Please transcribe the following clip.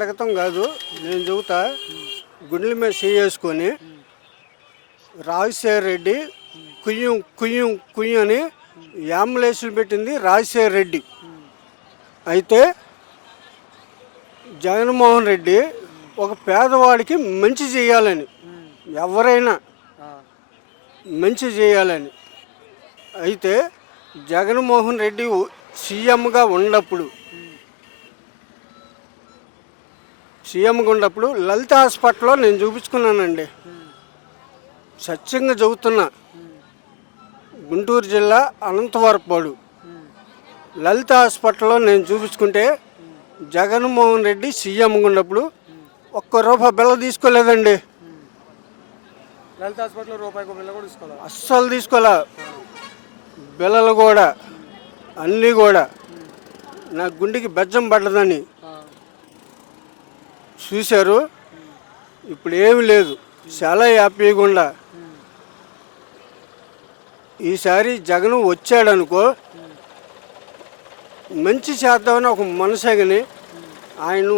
అడగటం కాదు, నేను చెబుతా. గుండెల మీద చేసుకొని రాజశేఖర రెడ్డి కుయ్యం కుయ్యం కుయ్యం అని అంబులెన్స్లు పెట్టింది రాజశేఖర రెడ్డి. అయితే జగన్మోహన్ రెడ్డి ఒక పేదవాడికి మంచి చేయాలని, ఎవరైనా మంచి చేయాలని. అయితే జగన్మోహన్ రెడ్డి సీఎంగా ఉన్నప్పుడు లలిత హాస్పిటల్లో నేను చూపించుకున్నానండి. సత్యంగా చెబుతున్నా. గుంటూరు జిల్లా అనంతవరపాడు లలిత హాస్పిటల్లో నేను చూపించుకుంటే జగన్మోహన్ రెడ్డి సీఎంగా ఉన్నప్పుడు ₹1 బిల్ల తీసుకోలేదండి. లలిత హాస్పిటల్లో రూపాయికి బిల్ల కూడా తీసుకోవాలి, అస్సలు తీసుకోలే. బిల్లలు కూడా అన్నీ కూడా నా గుండెకి బెజ్జం పడ్డదని చూశారు. ఇప్పుడు ఏమి లేదు, చాలా హ్యాపీగా ఉండ. ఈసారి జగన్ వచ్చాడనుకో, మంచి చేద్దామని ఒక మనసగని ఆయన